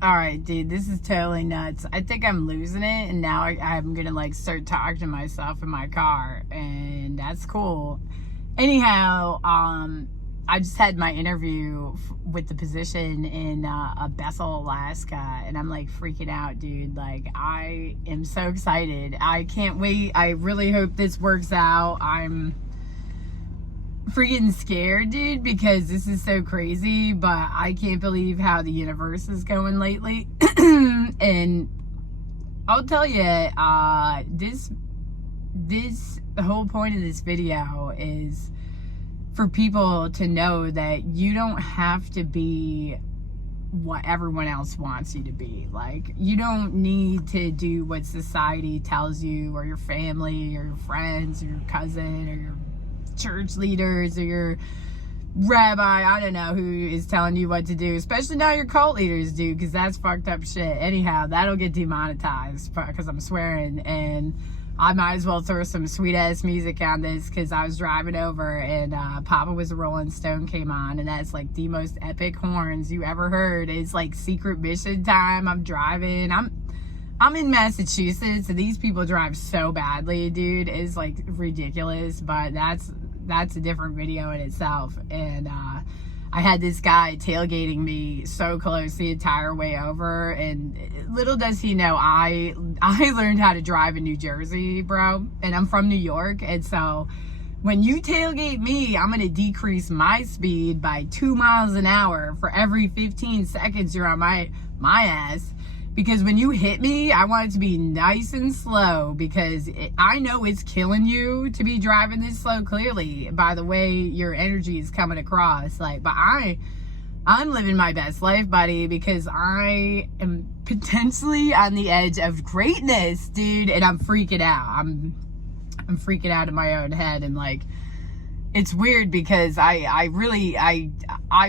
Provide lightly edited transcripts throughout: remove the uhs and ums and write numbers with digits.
All right, dude, this is totally nuts. I think I'm losing it, and now I'm gonna like start talking to myself in my car, and that's cool. Anyhow, I just had my interview with the position in Bethel, Alaska, and I'm like freaking out, dude. Like, I am so excited. I can't wait. I really hope this works out. I'm freaking scared, dude, because this is so crazy, but I can't believe how the universe is going lately. And I'll tell you, the whole point of this video is for people to know that you don't have to be what everyone else wants you to be. Like, you don't need to do what society tells you, or your family, or your friends, or your cousin, or your church leaders, or your rabbi, I don't know who is telling you what to do, especially now your cult leaders do, because that's fucked up shit. Anyhow, that'll get demonetized because I'm swearing, and I might as well throw some sweet ass music on this, because I was driving over and Papa Was a Rolling Stone came on, and that's like the most epic horns you ever heard. It's like secret mission time. I'm driving, I'm in Massachusetts, and these people drive so badly, dude. It's like ridiculous, but that's a different video in itself. And I had this guy tailgating me so close the entire way over, and little does he know, I learned how to drive in New Jersey, bro, and I'm from New York. And so when you tailgate me, I'm gonna decrease my speed by 2 miles an hour for every 15 seconds you're on my ass. Because when you hit me, I want it to be nice and slow, because I know it's killing you to be driving this slow, clearly, by the way your energy is coming across. Like, but I'm living my best life, buddy, because I am potentially on the edge of greatness, dude, and I'm freaking out. I'm freaking out in my own head, and like, it's weird because I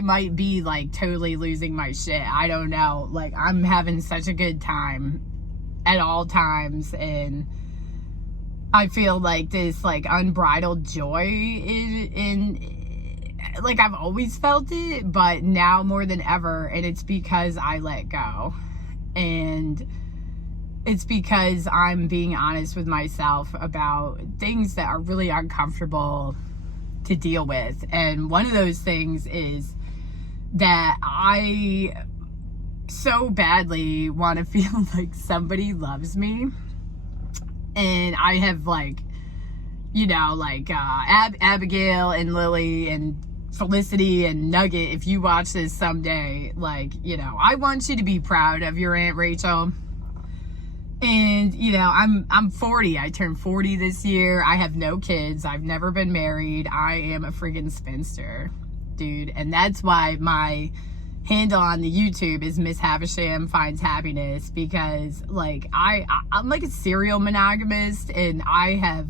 might be like totally losing my shit. I don't know. Like, I'm having such a good time at all times, and I feel like this like unbridled joy in like, I've always felt it, but now more than ever, and it's because I let go. And it's because I'm being honest with myself about things that are really uncomfortable to deal with. And one of those things is that I so badly want to feel like somebody loves me. And I have like, you know, like Abigail and Lily and Felicity and Nugget, if you watch this someday, like, you know, I want you to be proud of your Aunt Rachel. And, you know, I'm 40. I turned 40 this year. I have no kids. I've never been married. I am a friggin' spinster, dude. And that's why my handle on the YouTube is Miss Havisham Finds Happiness, because like I'm like a serial monogamist, and I have,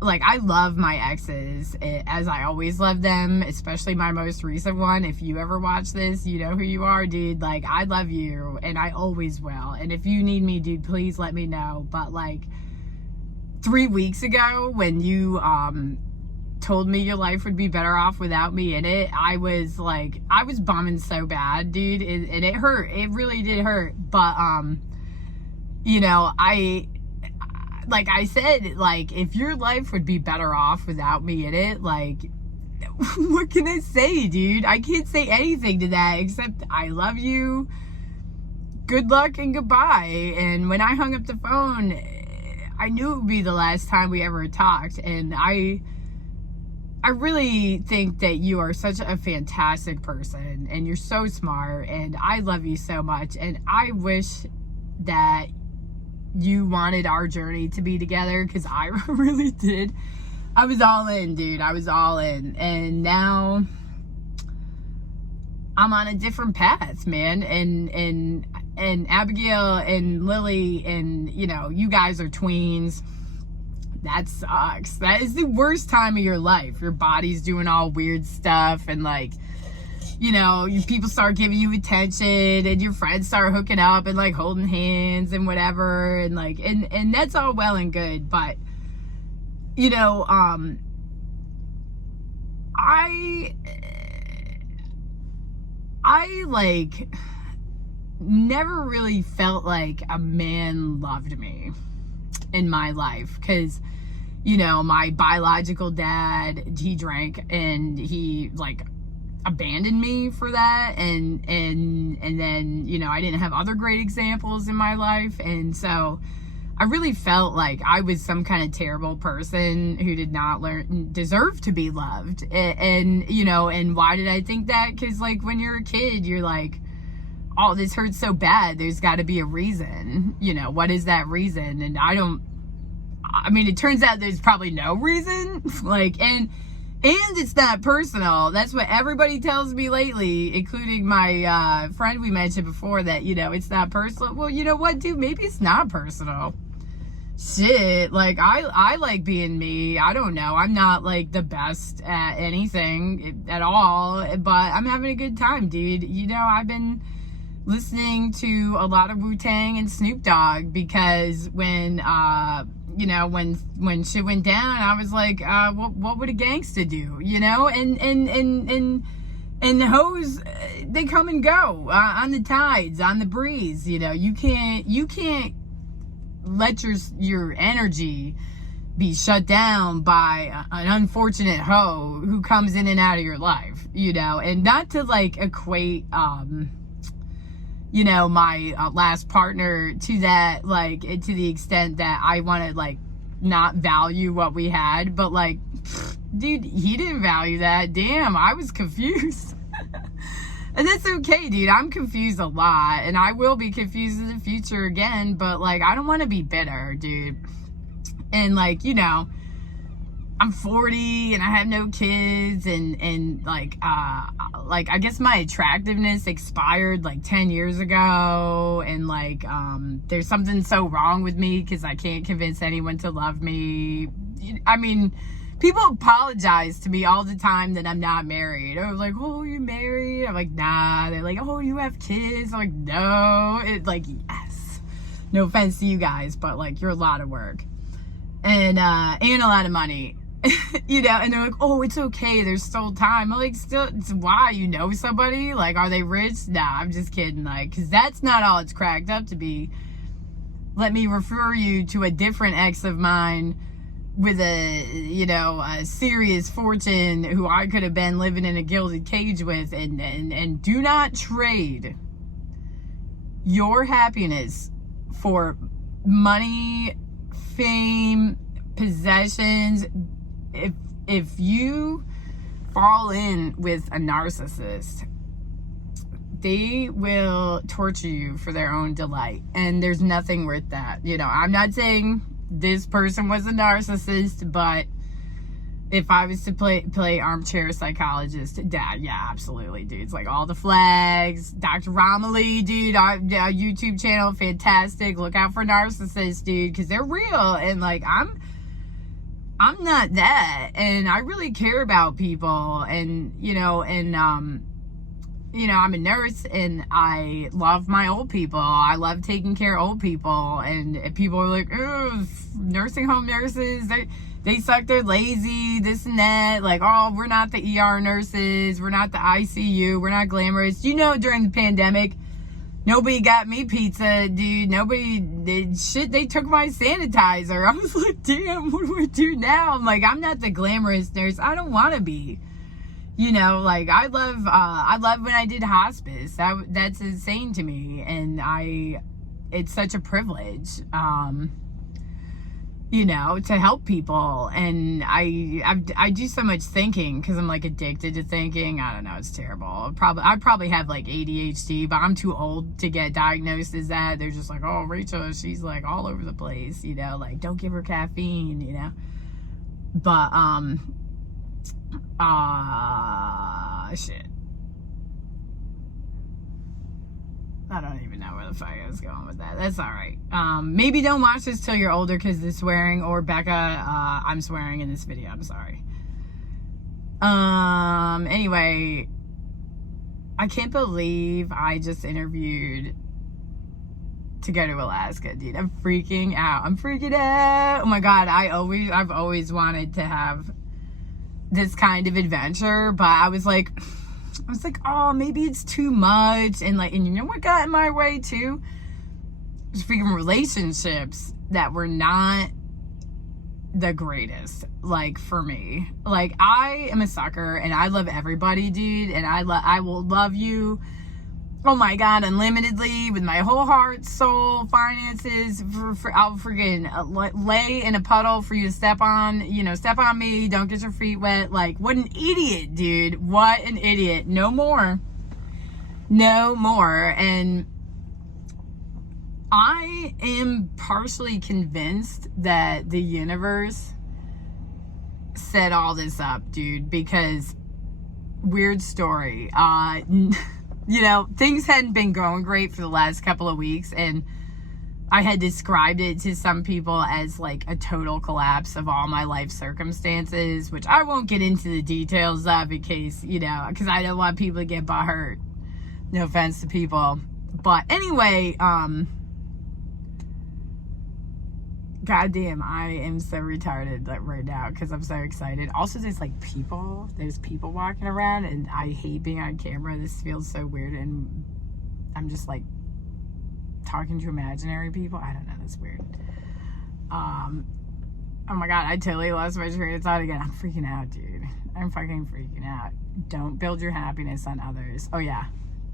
like, I love my exes as I always love them, especially my most recent one. If you ever watch this, you know who you are, dude. Like, I love you, and I always will. And if you need me, dude, please let me know. But like 3 weeks ago, when you told me your life would be better off without me in it, I was bumming so bad, dude, and it hurt. It really did hurt. But you know, like I said, like, if your life would be better off without me in it, like, what can I say, dude? I can't say anything to that except I love you, good luck, and goodbye. And when I hung up the phone, I knew it would be the last time we ever talked. And I really think that you are such a fantastic person, and you're so smart, and I love you so much. And I wish that you wanted our journey to be together, because I really did. I was all in, dude. I was all in. And now I'm on a different path, man. And Abigail and Lily, and, you know, you guys are tweens. That sucks. That is the worst time of your life. Your body's doing all weird stuff, and like, you know, people start giving you attention, and your friends start hooking up and like holding hands and whatever, and like, and that's all well and good, but you know, I like never really felt like a man loved me in my life, because you know, my biological dad, he drank, and he like abandoned me for that, and then, you know, I didn't have other great examples in my life, and so I really felt like I was some kind of terrible person who did not deserve to be loved. And you know, and why did I think that? Because like when you're a kid, you're like, oh, this hurts so bad, there's got to be a reason. You know, what is that reason? And I mean, it turns out there's probably no reason. Like, and it's not personal. That's what everybody tells me lately, including my friend we mentioned before, that, you know, it's not personal. Well, you know what, dude? Maybe it's not personal. Shit, like, I like being me. I don't know. I'm not, like, the best at anything at all, but I'm having a good time, dude. You know, I've been listening to a lot of Wu-Tang and Snoop Dogg, because when, you know, when shit went down, I was like, what would a gangsta do? You know, and hoes, they come and go on the tides, on the breeze. You know, you can't let your energy be shut down by an unfortunate hoe who comes in and out of your life. You know, and not to like equate, you know, my last partner to that, like, to the extent that I want to, like, not value what we had. But, like, dude, he didn't value that. Damn, I was confused. And that's okay, dude. I'm confused a lot. And I will be confused in the future again. But, like, I don't want to be bitter, dude. And, like, you know, I'm 40 and I have no kids, and like I guess my attractiveness expired like 10 years ago, and like there's something so wrong with me because I can't convince anyone to love me. I mean, people apologize to me all the time that I'm not married. I was like, oh, you married? I'm like, nah. They're like, oh, you have kids? I'm like, no. It's like, yes. No offense to you guys, but like, you're a lot of work and a lot of money. You know, and they're like, oh, it's okay, there's still time. I'm like, still, it's why, you know somebody? Like, are they rich? Nah, I'm just kidding. Like, because that's not all it's cracked up to be. Let me refer you to a different ex of mine with a, you know, a serious fortune, who I could have been living in a gilded cage with, and do not trade your happiness for money, fame, possessions. If you fall in with a narcissist, they will torture you for their own delight, and there's nothing worth that. You know, I'm not saying this person was a narcissist, but if I was to play armchair psychologist, yeah, absolutely, dude. It's like all the flags. Dr. Romilly, dude, our YouTube channel, fantastic. Look out for narcissists, dude, because they're real. And like, I'm not that, and I really care about people, and you know, you know, I'm a nurse, and I love my old people. I love taking care of old people, and people are like, oh, nursing home nurses, they suck, they're lazy, this and that. Like, oh, we're not the ER nurses, we're not the ICU, we're not glamorous. You know, during the pandemic, nobody got me pizza, dude. Nobody did shit. They took my sanitizer. I was like, damn, what do I do now? I'm like, I'm not the glamorous nurse. I don't want to be. You know, like, I love when I did hospice. That's insane to me. And it's such a privilege, you know, to help people. And I do so much thinking, because I'm like addicted to thinking. I don't know, it's terrible. I probably have like ADHD, but I'm too old to get diagnosed as that. They're just like, oh, Rachel, she's like all over the place, you know, like, don't give her caffeine, you know. But shit, I don't even know where the fuck I was going with that. That's all right. Maybe don't watch this till you're older, because the swearing, or Becca, I'm swearing in this video. I'm sorry. Anyway, I can't believe I just interviewed to go to Alaska, dude. I'm freaking out. Oh my God. I've always wanted to have this kind of adventure, but I was like, I was like, oh, maybe it's too much. And like, and you know what got in my way too? Just freaking relationships that were not the greatest, like, for me. Like, I am a sucker and I love everybody, dude, and I will love you, oh my god, unlimitedly, with my whole heart, soul, finances. I'll freaking lay in a puddle for you to step on, step on me, don't get your feet wet. Like, what an idiot, dude. What an idiot. No more. And I am partially convinced that the universe set all this up, dude, because weird story. Things hadn't been going great for the last couple of weeks, and I had described it to some people as like a total collapse of all my life circumstances, which I won't get into the details of in case, because I don't want people to get hurt. No offense to people. But anyway, goddamn, I am so retarded right now because I'm so excited. Also, there's people walking around, and I hate being on camera. This feels so weird, and I'm just like talking to imaginary people. I don't know, that's weird. Oh my god, I totally lost my train of thought again. I'm freaking out, dude. I'm fucking freaking out. Don't build your happiness on others. Oh yeah,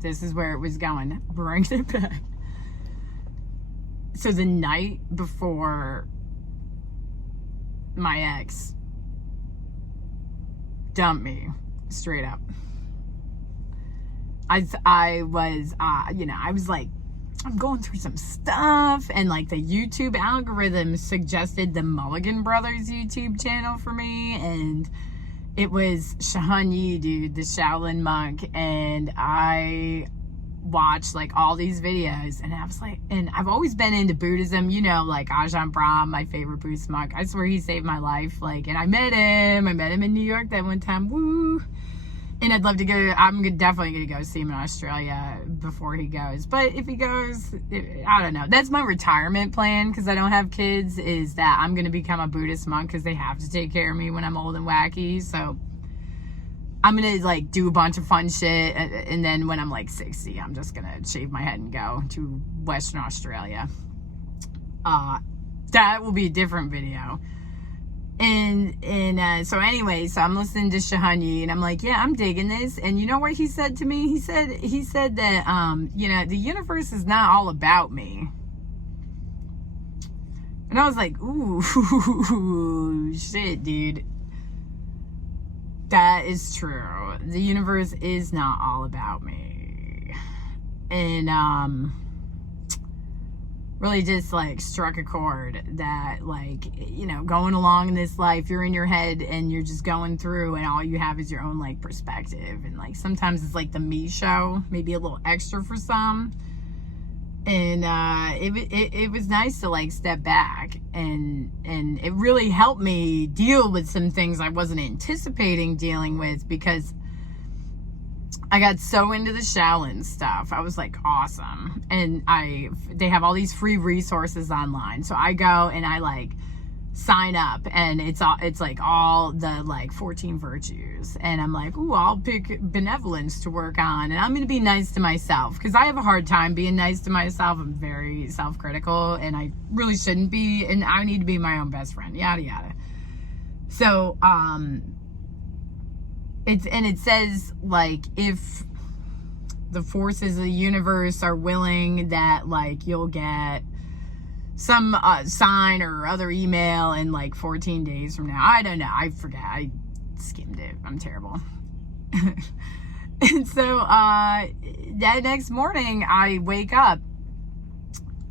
this is where it was going. Bring it back. So the night before my ex dumped me, straight up, I was like, I'm going through some stuff, and like the YouTube algorithm suggested the Mulligan Brothers YouTube channel for me, and it was Shahan Yi, dude, the Shaolin monk, and I watched like all these videos, and I was like, and I've always been into Buddhism, like Ajahn Brahm, my favorite Buddhist monk. I swear he saved my life. Like, and I met him in New York that one time. Woo. And I'd love to go. I'm definitely gonna go see him in Australia before he goes. But if he goes, I don't know. That's my retirement plan, because I don't have kids, is that I'm gonna become a Buddhist monk, because they have to take care of me when I'm old and wacky. So I'm gonna like do a bunch of fun shit, and then when I'm like 60, I'm just gonna shave my head and go to Western Australia. That will be a different video. And so anyway, so I'm listening to Shahan Yi, and I'm like, yeah, I'm digging this. And you know what he said to me? He said that the universe is not all about me. And I was like, ooh, shit, dude. That is true. The universe is not all about me. And really just like struck a chord that, like, going along in this life, you're in your head and you're just going through, and all you have is your own like perspective. And like sometimes it's like the me show, maybe a little extra for some. And it was nice to like step back, and it really helped me deal with some things I wasn't anticipating dealing with, because I got so into the Shaolin stuff. I was like, awesome. And they have all these free resources online. So I go and I like sign up, and it's like all the like 14 virtues, and I'm like, ooh, I'll pick benevolence to work on, and I'm gonna be nice to myself, because I have a hard time being nice to myself. I'm very self-critical, and I really shouldn't be, and I need to be my own best friend, yada yada. So it says like, if the forces of the universe are willing, that like you'll get some sign or other email in like 14 days from now. I don't know. I forget. I skimmed it. I'm terrible. And so that next morning I wake up.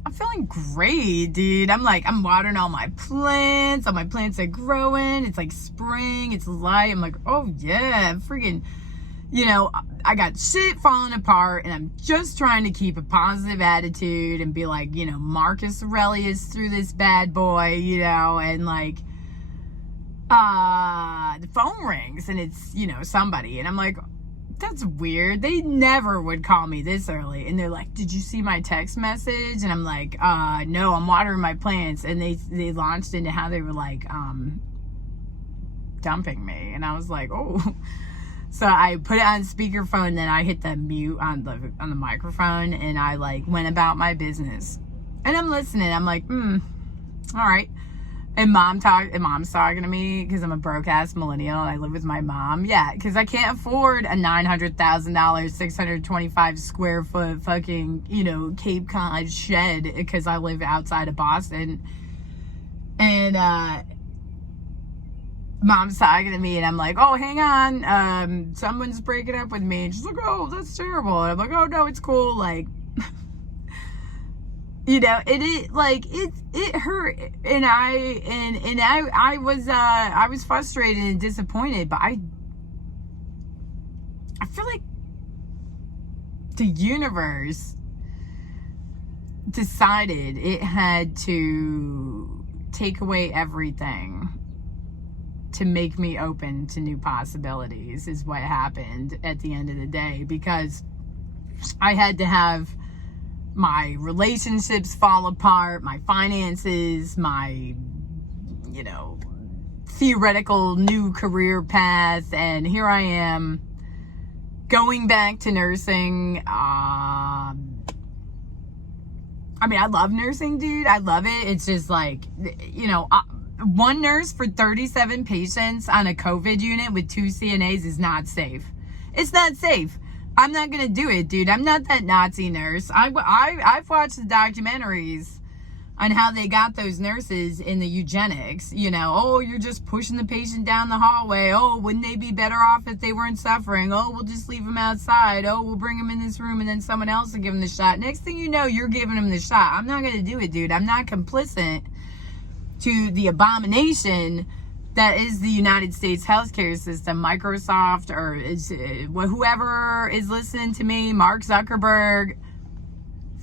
I'm feeling great, dude. I'm watering all my plants. All my plants are growing. It's like spring. It's light. I'm like, oh yeah, freaking, I got shit falling apart, and I'm just trying to keep a positive attitude and be like, Marcus Aurelius through this bad boy, and like, the phone rings, and it's, somebody, and I'm like, that's weird. They never would call me this early. And they're like, did you see my text message? And I'm like, no, I'm watering my plants. And they launched into how they were like, dumping me. And I was like, oh, So I put it on speakerphone, then I hit the mute on the microphone, and I like went about my business. And I'm listening. I'm like, all right. And mom's talking to me because I'm a broke ass millennial and I live with my mom. Yeah, because I can't afford a $900,000, 625 square foot fucking, Cape Cod shed because I live outside of Boston. And mom's talking to me and I'm like, oh, hang on. Someone's breaking up with me. And she's like, oh, that's terrible. And I'm like, oh, no, it's cool. Like, it hurt, and I was frustrated and disappointed, but I feel like the universe decided it had to take away everything to make me open to new possibilities, is what happened at the end of the day, because I had to have my relationships fall apart, my finances, my, theoretical new career path. And here I am going back to nursing. I love nursing, dude. I love it. It's just like, one nurse for 37 patients on a COVID unit with 2 CNAs is not safe. It's not safe. I'm not going to do it, dude. I'm not that Nazi nurse. I've watched the documentaries on how they got those nurses in the eugenics. Oh, you're just pushing the patient down the hallway. Oh, wouldn't they be better off if they weren't suffering? Oh, we'll just leave them outside. Oh, we'll bring them in this room and then someone else will give them the shot. Next thing you know, you're giving them the shot. I'm not going to do it, dude. I'm not complicit to the abomination that is the United States healthcare system. Microsoft, or whoever is listening to me, Mark Zuckerberg,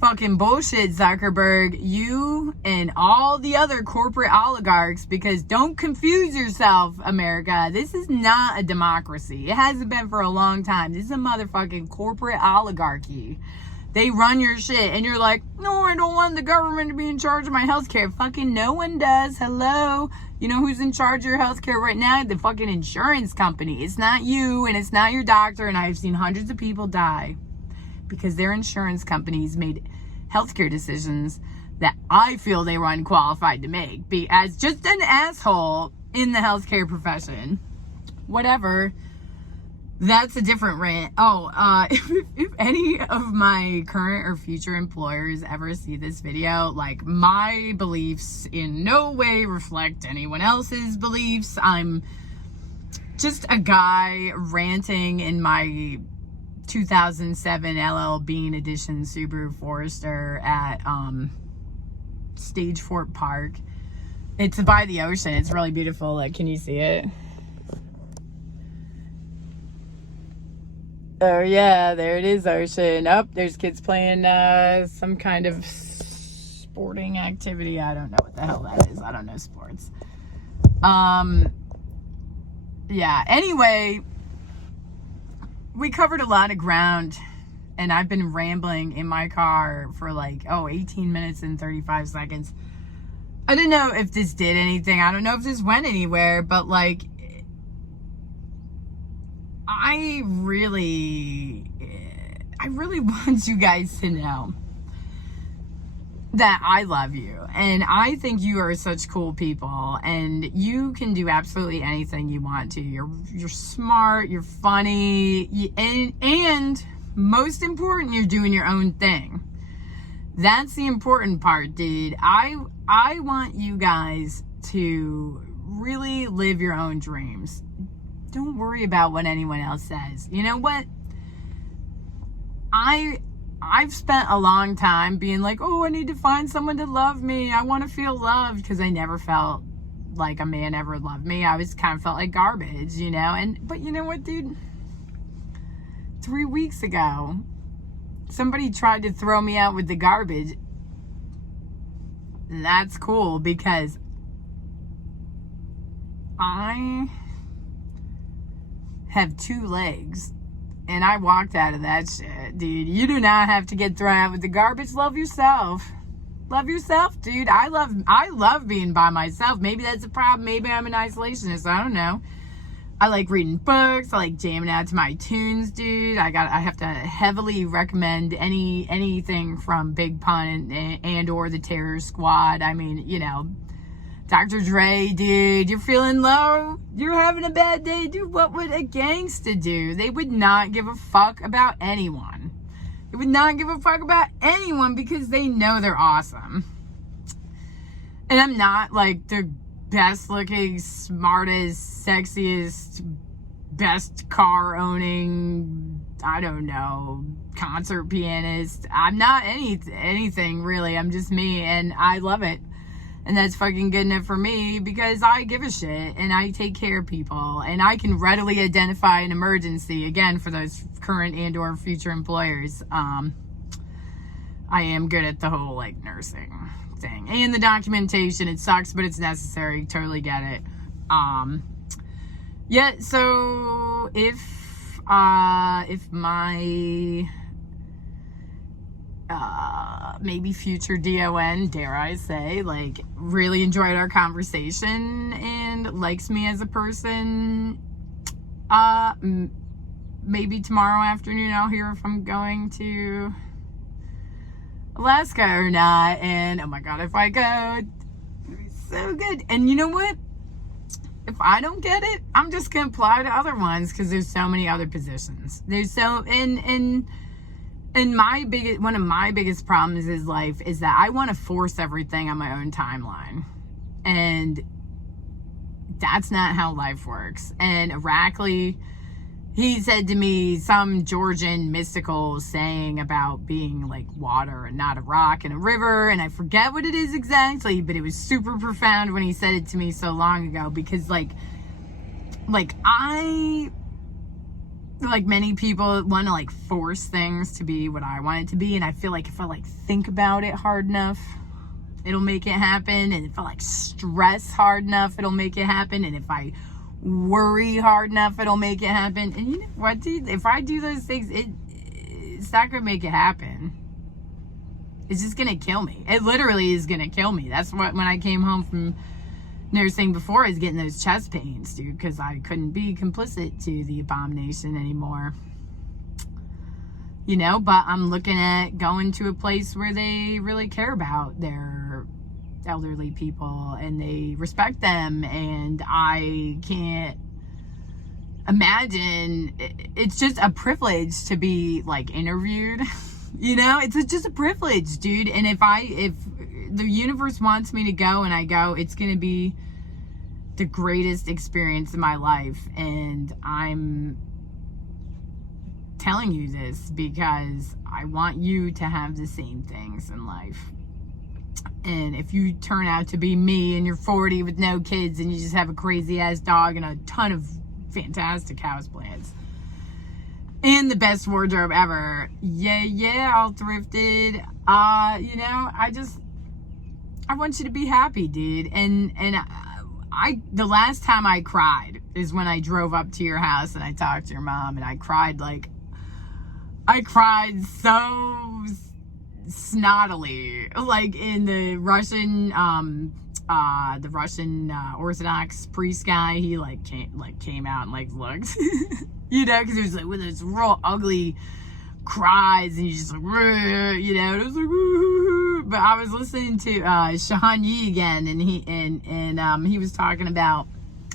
fucking bullshit Zuckerberg, you and all the other corporate oligarchs, because don't confuse yourself, America. This is not a democracy. It hasn't been for a long time. This is a motherfucking corporate oligarchy. They run your shit, and you're like, no, I don't want the government to be in charge of my healthcare. Fucking no one does. Hello? You know who's in charge of your healthcare right now? The fucking insurance company. It's not you, and it's not your doctor, and I've seen hundreds of people die because their insurance companies made healthcare decisions that I feel they were unqualified to make. Be as just an asshole in the healthcare profession. Whatever. That's a different rant. If any of my current or future employers ever see this video, like, my beliefs in no way reflect anyone else's beliefs. I'm just a guy ranting in my 2007 LL Bean edition Subaru Forester at Stage Fort Park. It's by the ocean. It's really beautiful. Like, can you see it? Oh yeah, there it is, ocean. There's kids playing some kind of sporting activity. I don't know what the hell that is. I don't know sports. Yeah, anyway, we covered a lot of ground, and I've been rambling in my car for 18 minutes and 35 seconds. I don't know if this did anything. I don't know if this went anywhere, but I really want you guys to know that I love you, and I think you are such cool people, and you can do absolutely anything you want to. You're smart, you're funny, and most important, you're doing your own thing. That's the important part, dude. I want you guys to really live your own dreams. Don't worry about what anyone else says. You know what? I've spent a long time being like, oh, I need to find someone to love me. I want to feel loved, because I never felt like a man ever loved me. I always kind of felt like garbage, But you know what, dude? 3 weeks ago, somebody tried to throw me out with the garbage. That's cool, because I have 2 legs, and I walked out of that shit, dude. You do not have to get thrown out with the garbage. Love yourself. Love yourself, dude. I love being by myself. Maybe that's a problem. Maybe I'm an isolationist. I don't know. I like reading books. I like jamming out to my tunes, dude. I have to heavily recommend anything from Big Pun and or the Terror Squad. I mean, you know, Dr. Dre, dude, you're feeling low, you're having a bad day, dude. What would a gangsta do? They would not give a fuck about anyone. They would not give a fuck about anyone because they know they're awesome. And I'm not like the best looking, smartest, sexiest, best car owning, I don't know, concert pianist. I'm not anything really. I'm just me, and I love it. And that's fucking good enough for me because I give a shit and I take care of people and I can readily identify an emergency. Again, for those current and or future employers, I am good at the whole like nursing thing and the documentation. It sucks, but it's necessary. Totally get it. Yeah. So if my maybe future DON, dare I say, like really enjoyed our conversation and likes me as a person, maybe tomorrow afternoon I'll hear if I'm going to Alaska or not. And oh my god, if I go, it'd be so good. And you know what, if I don't get it, I'm just gonna apply to other ones because there's so many other positions. There's so and one of my biggest problems in life is that I want to force everything on my own timeline. And that's not how life works. And Irakli, he said to me some Georgian mystical saying about being like water and not a rock and a river. And I forget what it is exactly, but it was super profound when he said it to me so long ago because like many people want to like force things to be what I want it to be, and I feel like if I like think about it hard enough, it'll make it happen. And if I like stress hard enough, it'll make it happen. And if I worry hard enough, it'll make it happen. And you know what, dude? If I do those things, it's not gonna make it happen. It's just gonna kill me. It literally is gonna kill me. That's what when I came home from nursing before, I was getting those chest pains, dude, because I couldn't be complicit to the abomination anymore. You know, but I'm looking at going to a place where they really care about their elderly people and they respect them, and I can't imagine. It's just a privilege to be like interviewed. You know, it's just a privilege, dude. And if the universe wants me to go and I go, it's going to be the greatest experience of my life. And I'm telling you this because I want you to have the same things in life. And if you turn out to be me and you're 40 with no kids and you just have a crazy ass dog and a ton of fantastic houseplants and the best wardrobe ever, yeah, all thrifted, you know, I want you to be happy, dude. And the last time I cried is when I drove up to your house and I talked to your mom, and I cried so snottily, like in the Russian Orthodox priest guy. He came out and like looked, you know, because it was like with this real ugly cries and you just like, you know, and it was like, woo-hoo-hoo. But I was listening to Sean Yee again, and he was talking about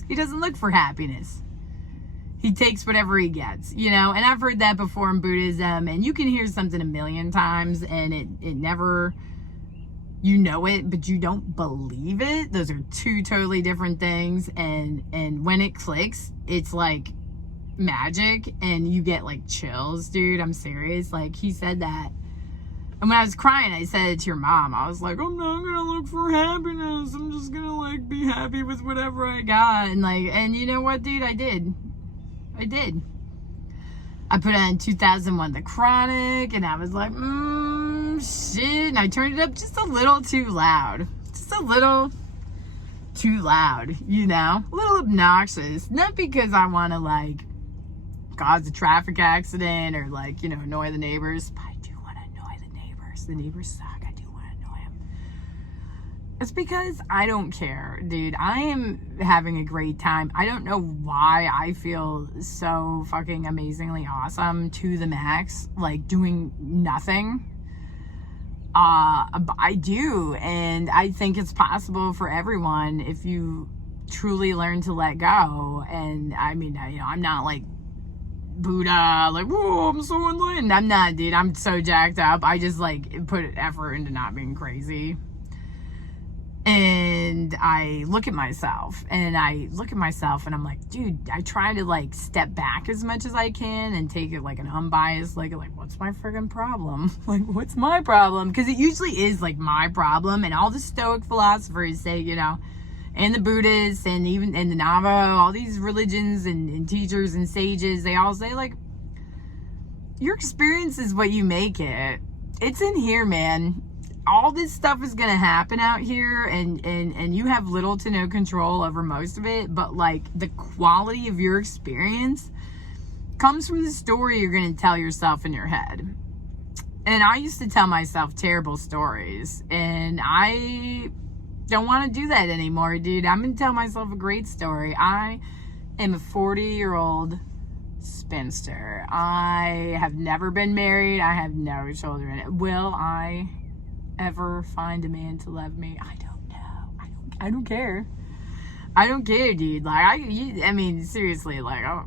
he doesn't look for happiness. He takes whatever he gets, you know. And I've heard that before in Buddhism, and you can hear something a million times and it never, you know it, but you don't believe it. Those are two totally different things. And when it clicks, it's like magic, and you get like chills, dude. I'm serious. Like, he said that, and when I was crying, I said it to your mom. I was like, I'm not gonna look for happiness, I'm just gonna like be happy with whatever I got. And you know what, dude, I did. I put on 2001 The Chronic, and I was like, shit, and I turned it up just a little too loud, you know, a little obnoxious. Not because I want to like cause a traffic accident or like, you know, annoy the neighbors, but I do want to annoy the neighbors. The neighbors suck. I do want to annoy them. It's because I don't care, dude. I am having a great time. I don't know why I feel so fucking amazingly awesome to the max, like doing nothing. But I do, and I think it's possible for everyone if you truly learn to let go. And I mean, I'm not like Buddha, like, whoa, I'm so enlightened. I'm not, dude. I'm so jacked up. I just like put effort into not being crazy. And I look at myself and I'm like, dude, I try to like step back as much as I can and take it like an unbiased, like what's my friggin' problem? Like, what's my problem? Because it usually is like my problem. And all the Stoic philosophers say, and the Buddhists and even and the Navajo, all these religions and teachers and sages, they all say like, your experience is what you make it. It's in here, man. All this stuff is going to happen out here, and you have little to no control over most of it, but like the quality of your experience comes from the story you're going to tell yourself in your head. And I used to tell myself terrible stories, and I don't want to do that anymore, dude. I'm going to tell myself a great story. I am a 40-year-old spinster. I have never been married. I have no children. Will I ever find a man to love me? I don't know. I don't care. I don't care, dude. Like, I mean, seriously, like, I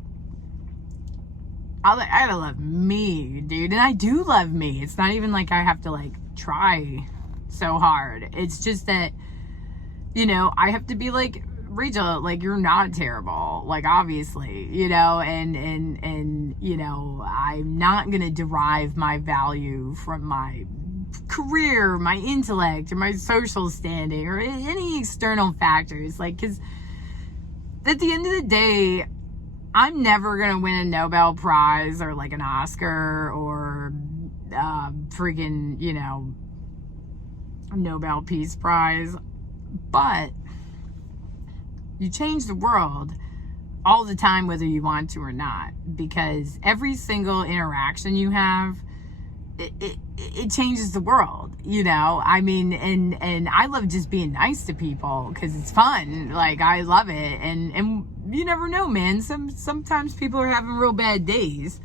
gotta love me, dude. And I do love me. It's not even like I have to, like, try so hard. It's just that, I have to be like, Rachel, like, you're not terrible, like, obviously, and I'm not gonna derive my value from my career, my intellect, or my social standing, or any external factors, like, because at the end of the day, I'm never gonna win a Nobel Prize or like an Oscar or friggin' Nobel Peace Prize, but you change the world all the time, whether you want to or not, because every single interaction you have, it changes the world, I mean, and I love just being nice to people because it's fun. Like, I love it. And you never know, man. Sometimes people are having real bad days.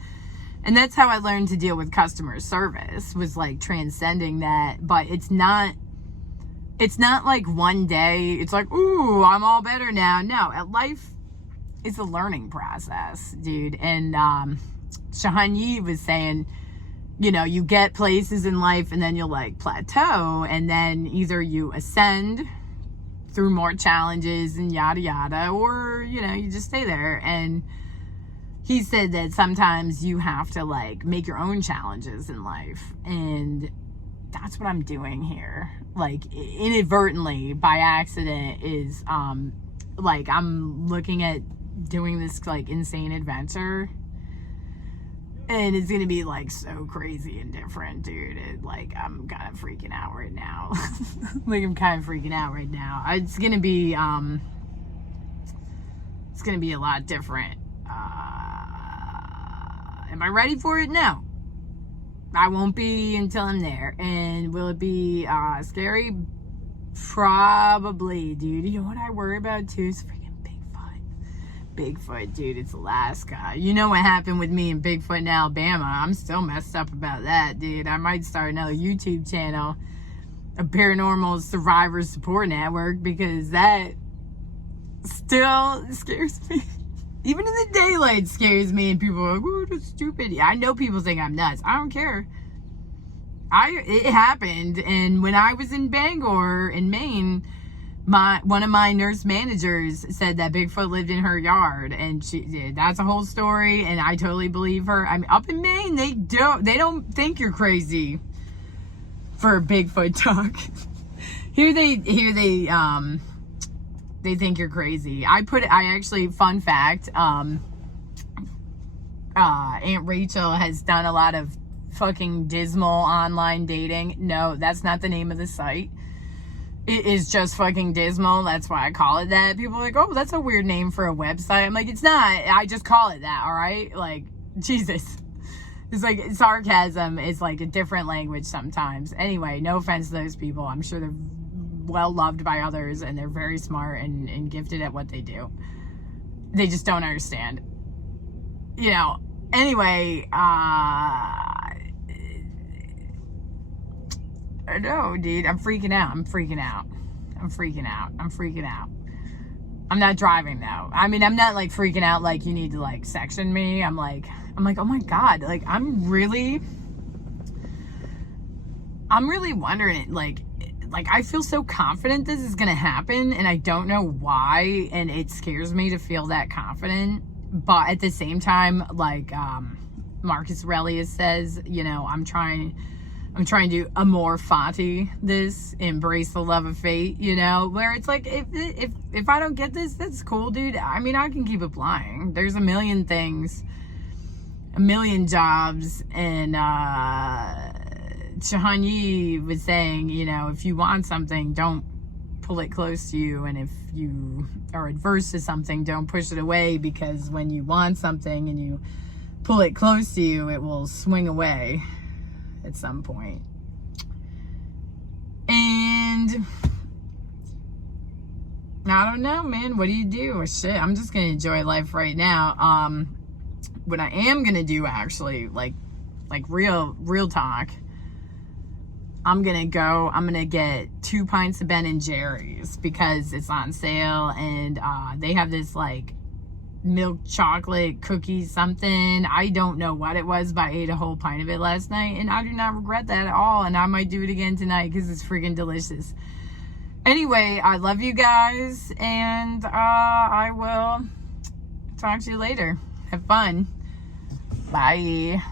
And that's how I learned to deal with customer service, was like transcending that. But it's not like one day it's like, ooh, I'm all better now. No, life is a learning process, dude. And Shahan Yi was saying, you get places in life and then you'll like plateau, and then either you ascend through more challenges and yada yada, or you just stay there. And he said that sometimes you have to like make your own challenges in life, and that's what I'm doing here, like inadvertently, by accident, is like I'm looking at doing this like insane adventure. And it's going to be, like, so crazy and different, dude. I'm kind of freaking out right now. It's going to be, a lot different. Am I ready for it? No. I won't be until I'm there. And will it be, scary? Probably, dude. You know what I worry about, too? Is Bigfoot, dude. It's Alaska. You know what happened with me and Bigfoot in Alabama. I'm still messed up about that, dude. I might start another YouTube channel, a paranormal survivor support network, because that still scares me. Even in the daylight scares me, and people are like, oh, that's stupid. I know people think I'm nuts. I don't care. It happened, and when I was in Bangor in Maine, one of my nurse managers said that Bigfoot lived in her yard, and that's a whole story, and I totally believe her. I mean, up in Maine, they don't think you're crazy for Bigfoot talk. Here they think you're crazy. Fun fact, Aunt Rachel has done a lot of fucking dismal online dating. No, that's not the name of the site. It is just fucking dismal. That's why I call it that. People are like, oh, that's a weird name for a website. I'm like, it's not. I just call it that, all right? Like, Jesus. It's like sarcasm is like a different language sometimes. Anyway, no offense to those people. I'm sure they're well loved by others, and they're very smart and gifted at what they do. They just don't understand. You know, anyway, I know, dude, I'm freaking out. I'm not driving though. I mean, I'm not like freaking out like you need to like section me. I'm like, oh my God, like I'm really wondering, like I feel so confident this is gonna happen, and I don't know why, and it scares me to feel that confident. But at the same time, like Marcus Aurelius says, you know, I'm trying to amor fati this, embrace the love of fate, you know, where it's like, if I don't get this, that's cool, dude. I mean, I can keep applying. There's a million things, a million jobs, and Shahan Yi was saying, you know, if you want something, don't pull it close to you, and if you are adverse to something, don't push it away, because when you want something and you pull it close to you, it will swing away at some point. And I don't know, man, what do you do? Shit, I'm just gonna enjoy life right now. What I am gonna do, actually, like real talk, I'm gonna get 2 pints of Ben and Jerry's because it's on sale, and they have this like milk chocolate cookie something. I don't know what it was, but I ate a whole pint of it last night, and I do not regret that at all, and I might do it again tonight because it's freaking delicious. Anyway, I love you guys, and I will talk to you later. Have fun. Bye.